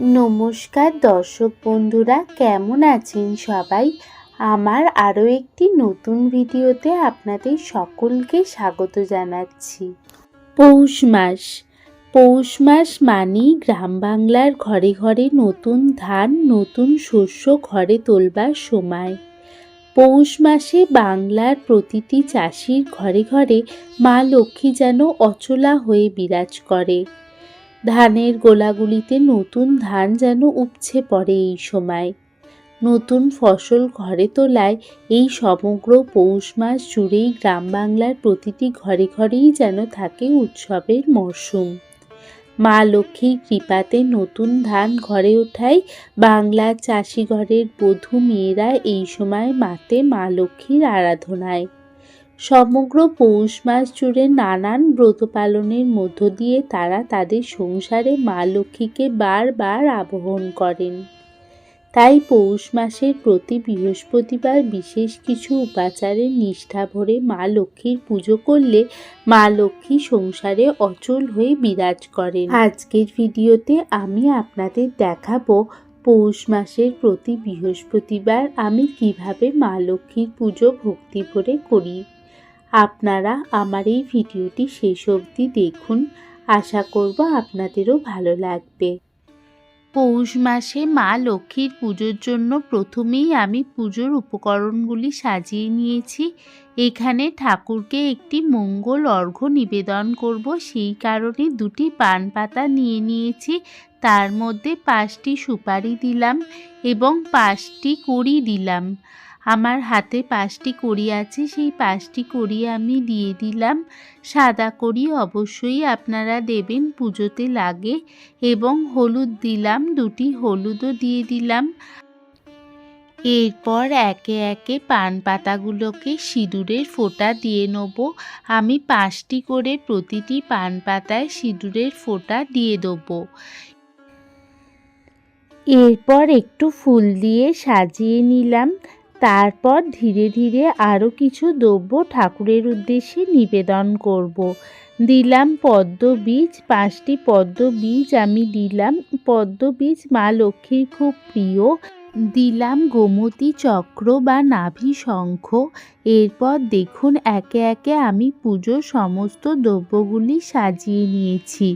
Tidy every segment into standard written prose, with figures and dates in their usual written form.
নমস্কার দর্শক বন্ধুরা, কেমন আছেন সবাই? আমার আরও একটি নতুন ভিডিওতে আপনাদের সকলকে স্বাগত জানাচ্ছি। পৌষ মাস মানেই গ্রাম বাংলার ঘরে ঘরে নতুন ধান, নতুন শস্য ঘরে তোলবার সময়। পৌষ মাসে বাংলার প্রতিটি চাষির ঘরে ঘরে মা লক্ষ্মী যেন অচলা হয়ে বিরাজ করে। ধানের গোলাগুলিতে নতুন ধান যেন উপচে পড়ে এই সময়। নতুন ফসল ঘরে তোলায় এই সমগ্র পৌষ মাস জুড়েই গ্রাম বাংলার প্রতিটি ঘরে ঘরেই যেন থাকে উৎসবের মরশুম। মা লক্ষ্মীর কৃপাতে নতুন ধান ঘরে ওঠায় বাংলার চাষি ঘরের বধূ মেয়েরা এই সময় মাতে মা লক্ষ্মীর আরাধনায়। সমগ্র পৌষ মাস জুড়ে নানান ব্রত পালনের মধ্য দিয়ে তারা তাদের সংসারে মা লক্ষ্মীকে বারবার আবাহন করেন। তাই পৌষ মাসের প্রতি বৃহস্পতিবার বিশেষ কিছু উপাচারের নিষ্ঠা ভরে মা লক্ষ্মীর পুজো করলে মা লক্ষ্মী সংসারে অচল হয়ে বিরাজ করেন। আজকের ভিডিওতে আমি আপনাদের দেখাবো পৌষ মাসের প্রতি বৃহস্পতিবার আমি কিভাবে মা লক্ষ্মীর পুজো ভক্তি ভরে করি। আপনারা আমার এই ভিডিওটি শেষ অবধি দেখুন, আশা করব আপনাদেরও ভালো লাগবে। পৌষ মাসে মা লক্ষ্মীর পুজোর জন্য প্রথমেই আমি পুজোর উপকরণগুলি সাজিয়ে নিয়েছি। এখানে ঠাকুরকে একটি মঙ্গল অর্ঘ্য নিবেদন করব, সেই কারণে দুটি পান পাতা নিয়ে নিয়েছি। তার মধ্যে 5টি সুপারি দিলাম এবং 5টি কড়ি দিলাম। আমার হাতে 5টি কড়ি আছে, সেই 5টি কড়ি আমি দিয়ে দিলাম। সাদা কড়ি অবশ্যই আপনারা দেবেন, পুজোতে লাগে। এবং হলুদ দিলাম, 2টি হলুদও দিয়ে দিলাম। এরপর একে একে পান পাতাগুলোকে সিঁদুরের ফোঁটা দিয়ে নেব। আমি 5টি করে প্রতিটি পান পাতায় সিঁদুরের ফোঁটা দিয়ে দেবো। এরপর একটু ফুল দিয়ে সাজিয়ে নিলাম। তারপর ধীরে ধীরে আরও কিছু দ্রব্য ঠাকুরের উদ্দেশ্যে নিবেদন করব। দিলাম পদ্ম বীজ, 5টি পদ্ম বীজ আমি দিলাম। পদ্ম বীজ মা লক্ষ্মীর খুব প্রিয়। দিলাম গোমতী চক্র বা নাভি শঙ্খ। এরপর দেখুন একে একে আমি পুজোর সমস্ত দ্রব্যগুলি সাজিয়ে নিয়েছি।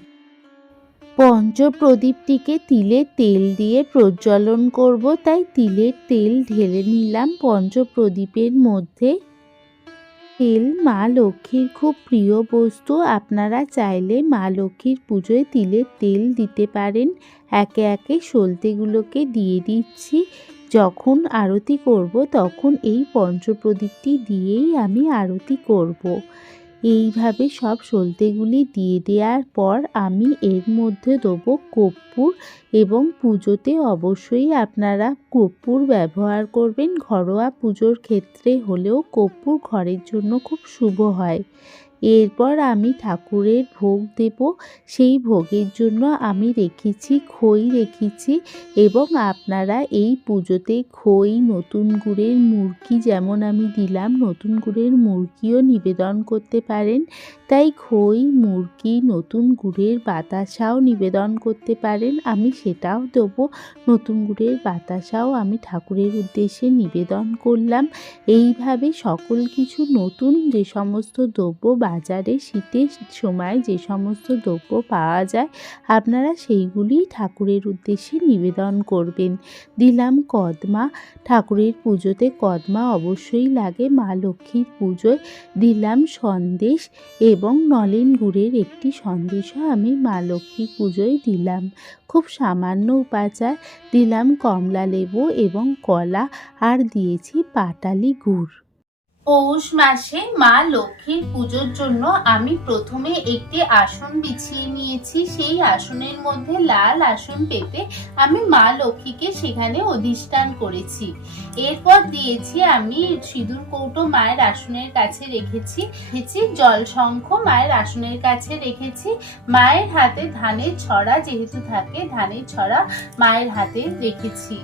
পঞ্চপ্রদীপটিকে তিলের তেল দিয়ে প্রজ্বলন করব, তাই তিলের তেল ঢেলে নিলাম পঞ্চপ্রদীপের মধ্যে। তেল মা লক্ষ্মীর খুব প্রিয় বস্তু, আপনারা চাইলে মা লক্ষ্মীর পুজোয় তিলের তেল দিতে পারেন। একে একে সলতেগুলোকে দিয়ে দিচ্ছি। যখন আরতি করব তখন এই পঞ্চপ্রদীপটি দিয়েই আমি আরতি করব। এইভাবে সব সলতেগুলি দিয়ে দেওয়ার পর আমি এর মধ্যে দেবো কর্পূর, এবং পুজোতে অবশ্যই আপনারা কর্পূর ব্যবহার করবেন। ঘরোয়া পুজোর ক্ষেত্রে হলেও কর্পূর ঘরের জন্য খুব শুভ হয়। এরপর আমি ঠাকুরের ভোগ দেব। সেই ভোগের জন্য আমি খই রেখেছি, এবং আপনারা এই পুজোতে খই, নতুন গুড়ের মুড়কি যেমন আমি দিলাম, নতুন গুড়ের মুড়কিও নিবেদন করতে পারেন। তাই খই, মুড়কি, নতুন গুড়ের বাতাসাও নিবেদন করতে পারেন, আমি সেটাও দেবো। নতুন গুড়ের বাতাসাও আমি ঠাকুরের উদ্দেশ্যে নিবেদন করলাম। এইভাবে সকল কিছু নতুন যে সমস্ত দ্রব্য বাজারে শীতের সময় যে সমস্ত দ্রব্য পাওয়া যায় আপনারা সেইগুলি ঠাকুরের উদ্দেশ্যে নিবেদন করবেন। দিলাম কদমা, ঠাকুরের পুজোতে কদমা অবশ্যই লাগে মা লক্ষ্মীর পুজোয়। দিলাম সন্দেশ, এবং নলেন গুড়ের একটি সন্দেশও আমি মা লক্ষ্মীর পুজোয় দিলাম। খুব সামান্য উপাচার। দিলাম কমলা লেবু এবং কলা, আর দিয়েছি পাটালি গুড়। পৌষ মাসে মা লক্ষ্মীর পুজোর জন্য আমি প্রথমে একটি আসন বিছিয়ে নিয়েছি। সেই আসনের মধ্যে লাল আসন পেতে আমি মা লক্ষ্মীকে সেখানে অধিষ্ঠান করেছি। এরপর দিয়েছি আমি সিঁদুর কৌটো মায়ের আসনের কাছে রেখেছি, জল শঙ্খ মায়ের আসনের কাছে রেখেছি। মায়ের হাতে ধানের ছড়া যেহেতু থাকে, ধানের ছড়া মায়ের হাতে রেখেছি।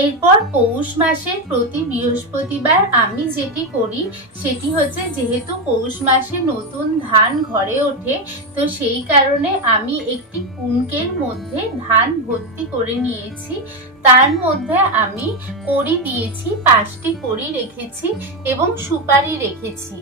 এরপর পৌষ মাসের প্রতি বৃহস্পতিবার আমি যেটি করি সেটি হচ্ছে, যেহেতু পৌষ মাসে নতুন ধান ঘরে ওঠে, তো সেই কারণে আমি একটি কুনকের মধ্যে ধান ভর্তি করে নিয়েছি। তার মধ্যে আমি কড়ি দিয়েছি, 5টি কড়ি রেখেছি এবং সুপারি রেখেছি,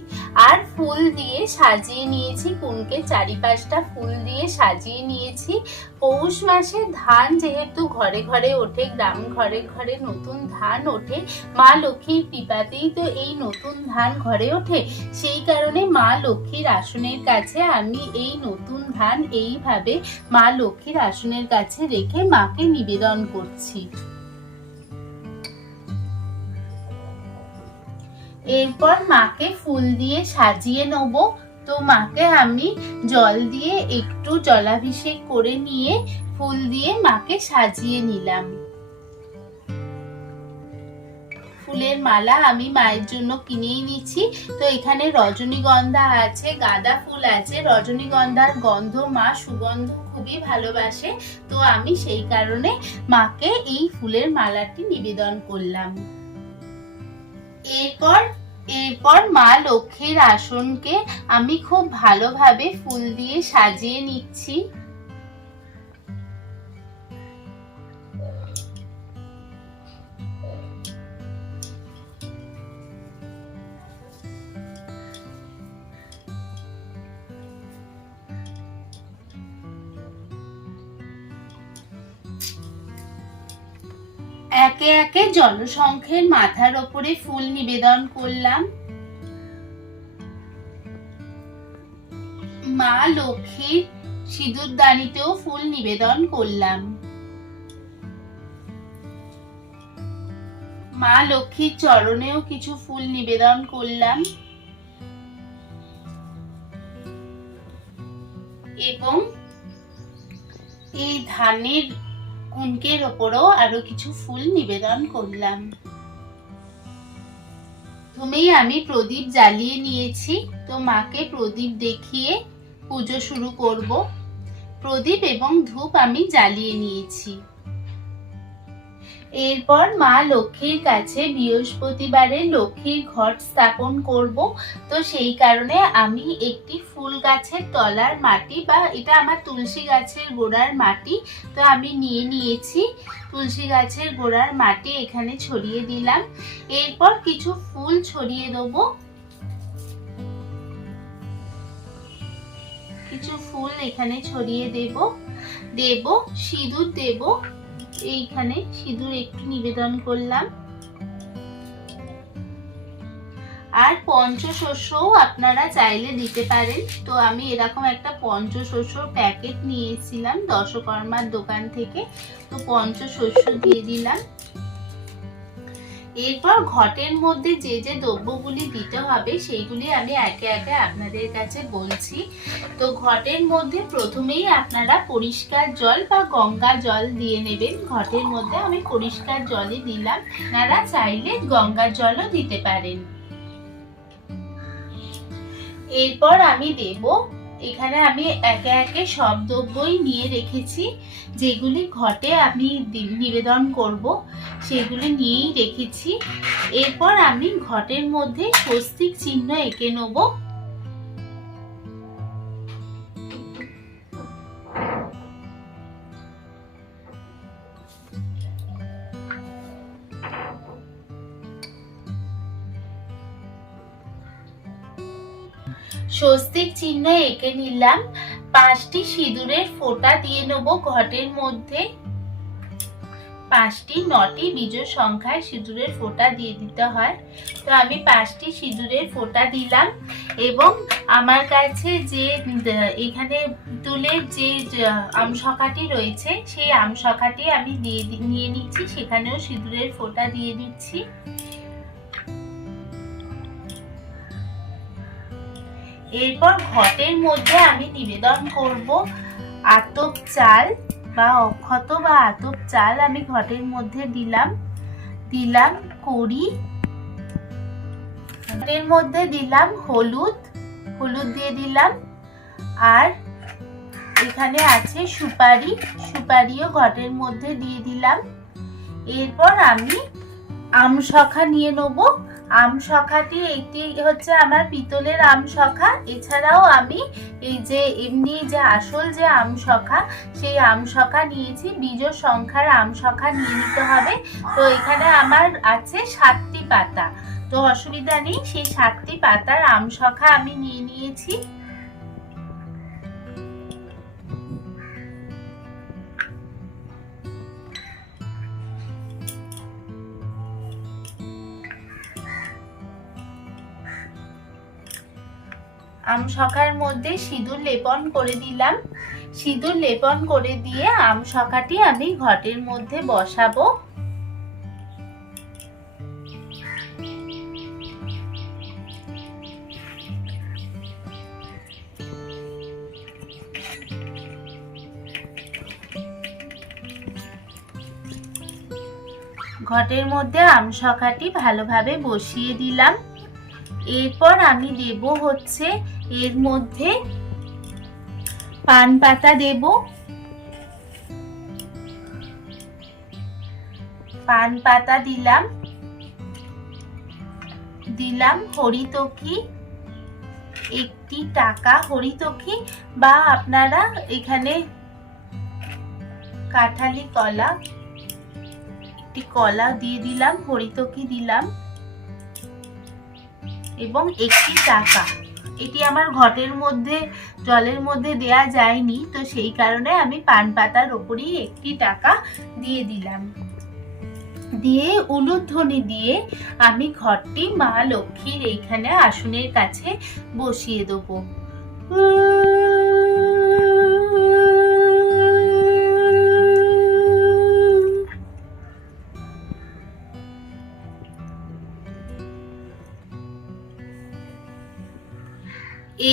আর ফুল দিয়ে সাজিয়ে নিয়েছি। কুনকে চারিপাশটা ফুল দিয়ে সাজিয়ে নিয়েছি। পৌষ মাসে ধান যেহেতু ঘরে ঘরে ওঠে, গ্রাম ঘরে ঘরে নতুন ধান ওঠে, মা লক্ষ্মীর কৃপাতেই তো এই নতুন ধান ঘরে ওঠে। সেই কারণে মা লক্ষ্মীর আসনের কাছে আমি এই নতুন ধান এইভাবে মা লক্ষ্মীর আসনের কাছে রেখে মাকে নিবেদন করছি। এরপর মাকে ফুল দিয়ে সাজিয়ে নেব। তো মাকে আমি জল দিয়ে একটু জলাভিষেক করে নিয়ে ফুল দিয়ে মাকে সাজিয়ে নিলাম। ফুলের মালা আমি মায়ের জন্য কিনেই নিচ্ছি। তো এখানে রজনীগন্ধা আছে, গাঁদা ফুল আছে। রজনীগন্ধার গন্ধ মা সুগন্ধ খুবই ভালোবাসে, তো আমি সেই কারণে মাকে এই ফুলের মালাটি নিবেদন করলাম। এরপর মা লক্ষ্মীর আসনকে আমি খুব ভালোভাবে ফুল দিয়ে সাজিয়ে নিচ্ছি। একে একে জলশঙ্খের মাথার ওপরে ফুল নিবেদন করলাম। মা লক্ষ্মীর সিঁদুরদানিতেও ফুল নিবেদন করলাম। মা লক্ষ্মীর চরণেও কিছু ফুল নিবেদন করলাম এবং এই ধানের কুনকের ওপরও আরো কিছু ফুল নিবেদন করলাম। প্রথমেই আমি প্রদীপ জ্বালিয়ে নিয়েছি। তো মাকে প্রদীপ দেখিয়ে পুজো শুরু করব। প্রদীপ এবং ধূপ আমি জ্বালিয়ে নিয়েছি। এরপর মা লক্ষ্মীর কাছে বৃহস্পতিবারে লক্ষ্মীর ঘট স্থাপন করব। তো সেই কারণে আমি একটি ফুল গাছের তলার মাটি, বা এটা আমার তুলসী গাছের গোড়ার মাটি, তো আমি নিয়ে নিয়েছি। তুলসী গাছের গোড়ার মাটি এখানে ছড়িয়ে দিলাম। এরপর কিছু ফুল ছড়িয়ে দেব। কিছু ফুল এখানে ছড়িয়ে দেব সিঁদুর দেব। এইখানে সিঁদুর একটু নিবেদন করলাম। আর পঞ্চশস্যও আপনারা চাইলে দিতে পারেন। তো আমি এরকম একটা পঞ্চশস্যর প্যাকেট নিয়েছিলাম দশকর্মার দোকান থেকে, তো পঞ্চশস্য দিয়ে দিলাম। এরপর ঘটের মধ্যে যে যে দ্রব্যগুলি দিতে হবে সেইগুলি আমি একে একে আপনাদের কাছে বলছি। তো ঘটের মধ্যে প্রথমেই আপনারা পরিষ্কার জল বা গঙ্গা জল দিয়ে নেবেন। ঘটের মধ্যে আমি পরিষ্কার জলই দিলাম, আপনারা চাইলে গঙ্গা জলও দিতে পারেন। এরপর আমি দেব, এখানে আমি একে একে সব দ্রব্যই নিয়ে রেখেছি, যেগুলি ঘটে আমি নিবেদন করব সেগুলি নিয়েই রেখেছি। এরপর আমি ঘটের মধ্যে স্বস্তিক চিহ্ন এঁকে নেব। স্বস্তিক চিহ্ন এঁকে নিলাম। 5টি সিঁদুরের ফোঁটা দিয়ে নেব ঘটের মধ্যে। 5টি 9টি বিজোড় সংখ্যায় সিঁদুরের ফোঁটা দিয়ে দিতে হয়। তো আমি 5টি সিঁদুরের ফোঁটা দিলাম এবং আমার কাছে যে এখানে তুলের যে আমশাখাটি রয়েছে সেই আমশাখাটি আমি নিয়ে নিচ্ছি, সেখানেও সিঁদুরের ফোঁটা দিয়ে দিচ্ছি। এরপর ঘটের মধ্যে আমি নিবেদন করব আতপ চাল বা অক্ষত বা আতপ চাল। আমি ঘটের মধ্যে দিলাম কড়ি, ঘটের মধ্যে দিলাম হলুদ দিয়ে দিলাম। আর এখানে আছে সুপারিও ঘটের মধ্যে দিয়ে দিলাম। এরপর আমি আমশখা নিয়ে নেব। আমশখাটি এটি হচ্ছে আমার পিতলের আমশখা। এছাড়াও আমি এই যে এমনি যে আসল যে আমশখা, সেই আমশখা নিয়েছি। বিজোড় সংখ্যার আমশখা নিয়ে নিতে হবে। তো এখানে আমার আছে 7টি পাতা, তো অসুবিধা নেই। সেই 7টি পাতার আমশখা আমি নিয়ে নিয়েছি। আমশখার মধ্যে সিঁদুর লেপন করে দিলাম। সিঁদুর লেপন করে দিয়ে আমশখাটি আমি ঘটের মধ্যে বসাবো। ঘটের মধ্যে আমশখাটি ভালোভাবে বসিয়ে দিলাম। এরপর আমি দেব হচ্ছে এর মধ্যে পান পাতা দেব। পান পাতা দিলাম। দিলাম হরিতকি, 1টি টাকা হরিতকি, বা আপনারা এখানে কাঁঠালি কলা, একটি কলা দিয়ে দিলাম, হরিতকি দিলাম এবং 1টি টাকা। এটি আমার ঘটের মধ্যে জলের মধ্যে দেয়া যায়নি, তো সেই কারণে আমি পান পাতার ওপরেই 1টি টাকা দিয়ে দিলাম। দিয়ে উলুধ্বনি দিয়ে আমি ঘরটি মা লক্ষ্মীর এইখানে আসনের কাছে বসিয়ে দেবো।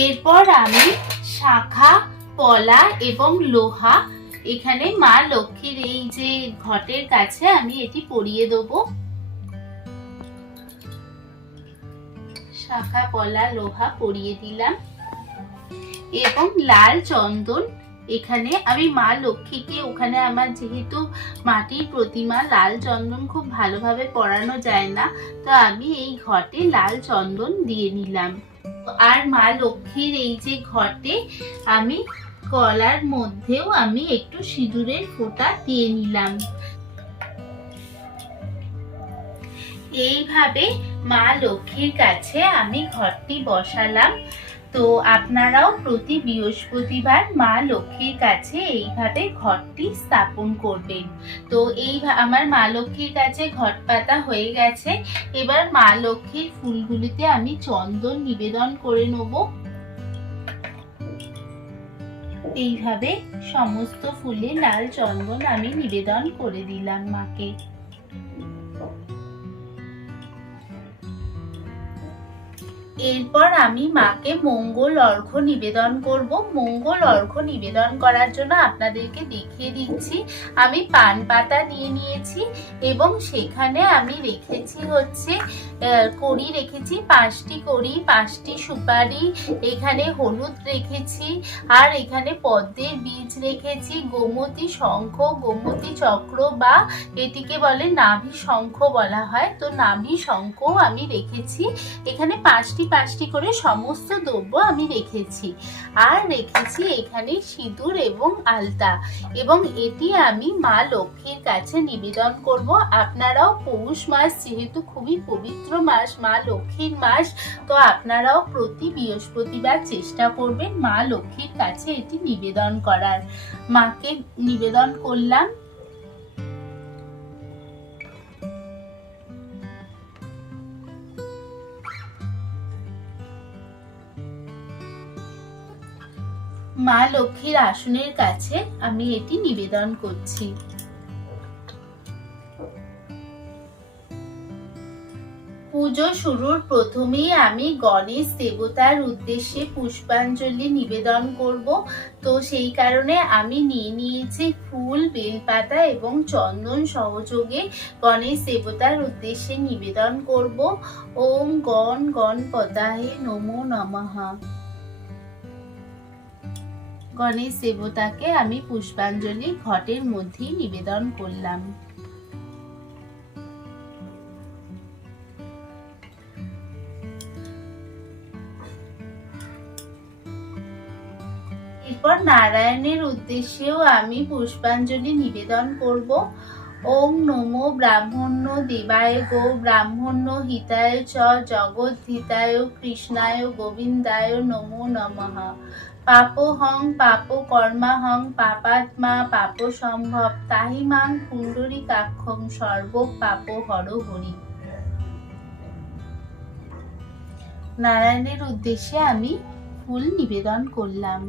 এরপর আমি শাখা, পলা এবং লোহা এখানে মা লক্ষ্মীর এই যে ঘটের কাছে আমি এটি পরিয়ে দেবো। শাখা, পলা, লোহা পরিয়ে দিলাম এবং লাল চন্দন এখানে আমি মা লক্ষ্মীকে, ওখানে আমার যেহেতু মাটির প্রতিমা, লাল চন্দন খুব ভালোভাবে পরানো যায় না, তো আমি এই ঘটে লাল চন্দন দিয়ে নিলাম। আর মা লক্ষ্মীর এই যে ঘটে আমি গলার মধ্যেও আমি একটু সিঁদুরের ফোঁটা দিয়ে নিলাম। এইভাবে মা লক্ষ্মীর কাছে আমি ঘরটি বসালাম। তো আপনারাও প্রতি বৃহস্পতিবার মা লক্ষ্মীর কাছে এইভাবে ঘরটি স্থাপন করবেন। তো এই আমার মা লক্ষ্মীর কাছে ঘট পাতা হয়ে গেছে। এবার মা লক্ষ্মীর ফুলগুলিতে আমি চন্দন নিবেদন করে নেব। এইভাবে সমস্ত ফুলে লাল চন্দন আমি নিবেদন করে দিলাম মাকে। এরপর আমি মাকে মঙ্গল অর্ঘ্য নিবেদন করব। মঙ্গল অর্ঘ্য নিবেদন করার জন্য আপনাদেরকে দেখিয়ে দিচ্ছি। আমি পান পাতা নিয়ে নিয়েছি এবং সেখানে আমি রেখেছি হচ্ছে কড়ি রেখেছি, 5টি কড়ি, 5টি সুপারি, এখানে হলুদ রেখেছি, আর এখানে পদ্মের বীজ রেখেছি, গোমতী শঙ্খ, গোমতী চক্র, বা এটিকে বলে নাভি শঙ্খ বলা হয়, তো নাভি শঙ্খ আমি রেখেছি। এখানে 5টি করে সমস্ত দ্রব্য আমি রেখেছি। আর রেখেছি এখানে সিঁদুর এবং আলতা, এবং এটি আমি মা লক্ষ্মীর কাছে নিবেদন করব। আপনারাও পৌষ মাস যেহেতু খুবই পবিত্র মাস, মা লক্ষ্মীর মাস, তো আপনারাও প্রতি বৃহস্পতিবার চেষ্টা করবেন মা লক্ষ্মীর কাছে এটি নিবেদন করার। মাকে নিবেদন করলাম। মা লক্ষ্মীর আসনের কাছে আমি এটি নিবেদন করছি। পুজো শুরুর প্রথমেই আমি গণেশ দেবতার উদ্দেশ্যে পুষ্পাঞ্জলি নিবেদন করব। তো সেই কারণে আমি নিয়ে নিয়েছি ফুল, বেলপাতা এবং চন্দন সহযোগে গণেশ দেবতার উদ্দেশ্যে নিবেদন করব। ওম গণপতায়ে নমো নমঃ। গণেশ দেবতাকে আমি পুষ্পাঞ্জলি ঘটের মধ্যেই নিবেদন করলাম। এরপর নারায়ণের উদ্দেশ্যেও আমি পুষ্পাঞ্জলি নিবেদন করব। ওম নমো ব্রাহ্মণ্য দেবায় গো ব্রাহ্মণ্য হিতায় চ জগদ্ধিতায় কৃষ্ণায় গোবিন্দায় নমো নমঃ। পাপহং পাপ কর্মাহং পাপাত্মা পাপ সম্ভব তাহি মাং পুণ্ডরীকাক্ষং সর্ব পাপ হর হরি। নারায়ণের উদ্দেশ্যে আমি ফুল নিবেদন করলাম।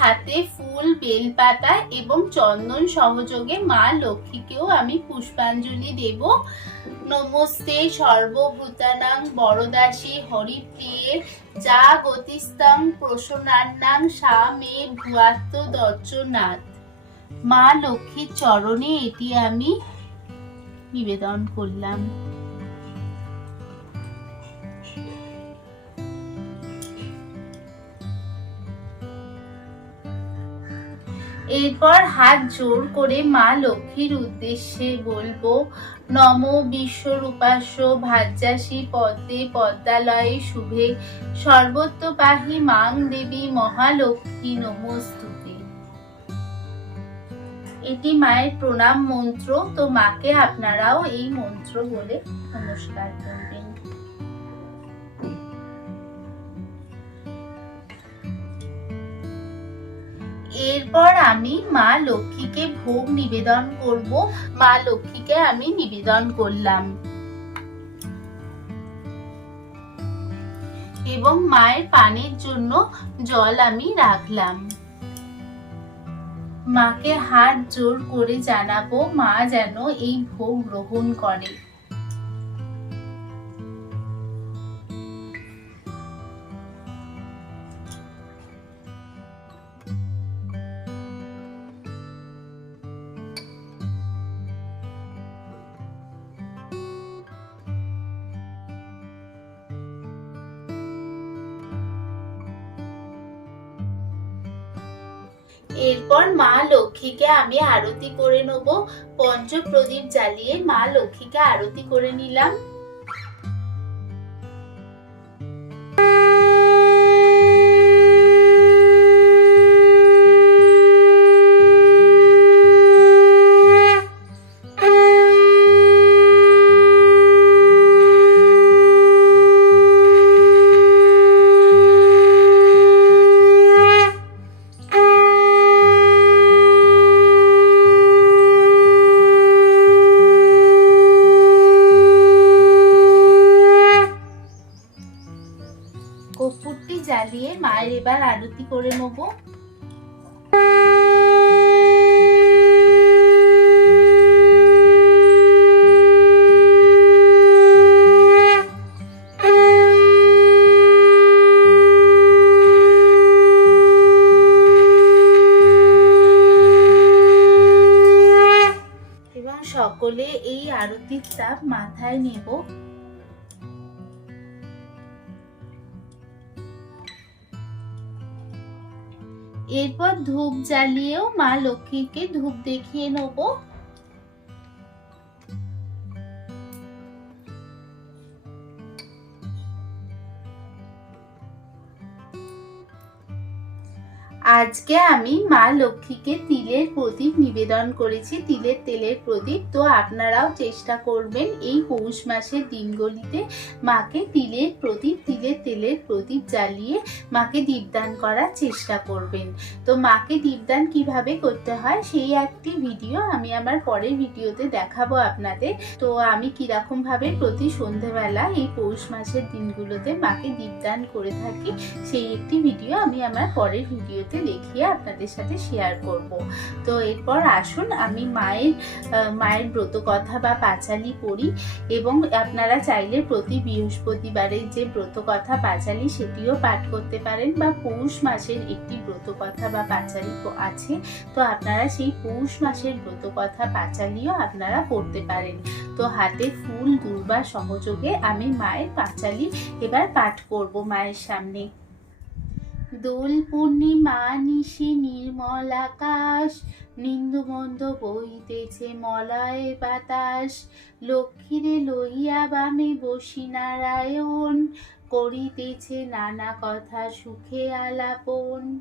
হাতে ফুল, বেলপাতা এবং চন্দন সহযোগে মা লক্ষ্মীকেও আমি পুষ্পাঞ্জলি দেব। নমস্তে সর্বভূতানাং বরদাসী হরিপ্রিয়ে যা গতিস্তং প্রসন্নান্নাং সা মে ভুয়াত্ম দর্শনাথ। মা লক্ষ্মীর চরণে এটি আমি নিবেদন করলাম। এরপর হাত জোর করে মা লক্ষ্মীর উদ্দেশ্যে বলবো, নম বিশ্বরূপাস্য ভাজ্যাসী পদ্মে পদ্মালয়ে শুভে সর্বত্র পাহি মাং দেবী মহালক্ষ্মী নমস্তুতে। এটি মায়ের প্রণাম মন্ত্র। তো মাকে আপনারাও এই মন্ত্র বলে নমস্কার করবেন। এরপর আমি মা লক্ষ্মীকে ভোগ নিবেদন করব। মা লক্ষ্মীকে আমি নিবেদন করলাম এবং মায়ের পানের জন্য জল আমি রাখলাম। মাকে হাত জোর করে জানাবো মা যেন এই ভোগ গ্রহণ করে। এরপর মা লক্ষ্মীকে আমি আরতি করে নেব। পঞ্চপ্রদীপ জ্বালিয়ে মা লক্ষ্মীকে আরতি করে নিলাম। কর্পূরটি জ্বালিয়ে মায়ের এবার আরতি করে নেব। এবং সকলে এই আরতির চাপ মাথায় নেব। এরপর ধূপ জ্বালিয়েও মা লক্ষ্মীকে ধূপ দেখিয়ে নেব। আজকে আমি মা লক্ষ্মীকে তিলের প্রদীপ নিবেদন করেছি, তিলের তেলের প্রদীপ। তো আপনারাও চেষ্টা করবেন এই পৌষ মাসের দিনগুলিতে মাকে তিলের তেলের প্রদীপ জ্বালিয়ে মাকে দীপদান করার চেষ্টা করবেন। তো মাকে দীপদান কিভাবে করতে হয় সেই একটি ভিডিও আমি আমার পরের ভিডিওতে দেখাবো আপনাদের। তো আমি কিরকম ভাবে প্রতি সন্ধ্যেবেলা এই পৌষ মাসের দিনগুলোতে মাকে দীপদান করে থাকি সেই একটি ভিডিও আমি আমার পরের ভিডিওতে দেখিয়ে আপনাদের সাথে শেয়ার করব। তো এরপর আসুন আমি মায়ের ব্রত কথা বা পাঁচালি পড়ি। এবং আপনারা চাইলে প্রতি বৃহস্পতিবারের যে ব্রত কথা পাঁচালি সেটিও পাঠ করতে পারেন, বা পৌষ মাসের একটি ব্রত কথা বা পাঁচালি আছে, তো আপনারা সেই পৌষ মাসের ব্রত কথা পাঁচালিও আপনারা পড়তে পারেন। তো হাতে ফুল দুর্বা সহযোগে আমি মায়ের পাঁচালি এবার পাঠ করব মায়ের সামনে। দোল পূর্ণিমা নিশি নির্মল আকাশ, নিন্দু মন্দ বইতেছে মলয় বাতাস। লক্ষ্মীরে লইয়া বামে বসি নারায়ণ, করিতেছে নানা কথা সুখে আলাপন।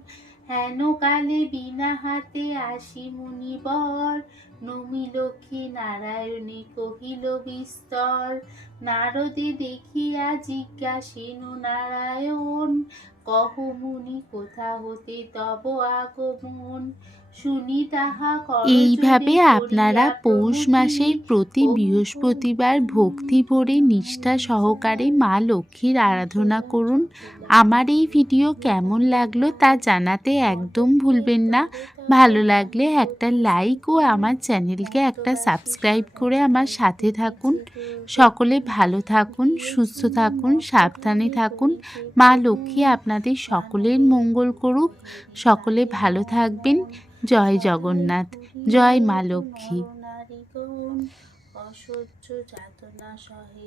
হেন কালে বিনা হাতে আসি মুনিবর, নমি লক্ষ্মী নারায়ণী কহিল বিস্তর। নারদে দেখিয়া জিজ্ঞাসেনু নারায়ণ, কহ মুনি কোথা হতে তব আগমন। শুনি তাহা এইভাবে আপনারা পৌষ মাসের প্রতি বৃহস্পতিবার ভক্তি ভরে নিষ্ঠা সহকারে মা লক্ষ্মীর আরাধনা করুন। আমার এই ভিডিও কেমন লাগলো তা জানাতে একদম ভুলবেন না। ভালো লাগলে একটা লাইক ও আমার চ্যানেলকে একটা সাবস্ক্রাইব করে আমার সাথে থাকুন। সকলে ভালো থাকুন, সুস্থ থাকুন, সাবধানে থাকুন। মা লক্ষ্মী আপনাদের সকলের মঙ্গল করুক। সকলে ভালো থাকবেন। জয় জগন্নাথ, জয় মা লক্ষ্মী। অসহ্য যাতনা সহে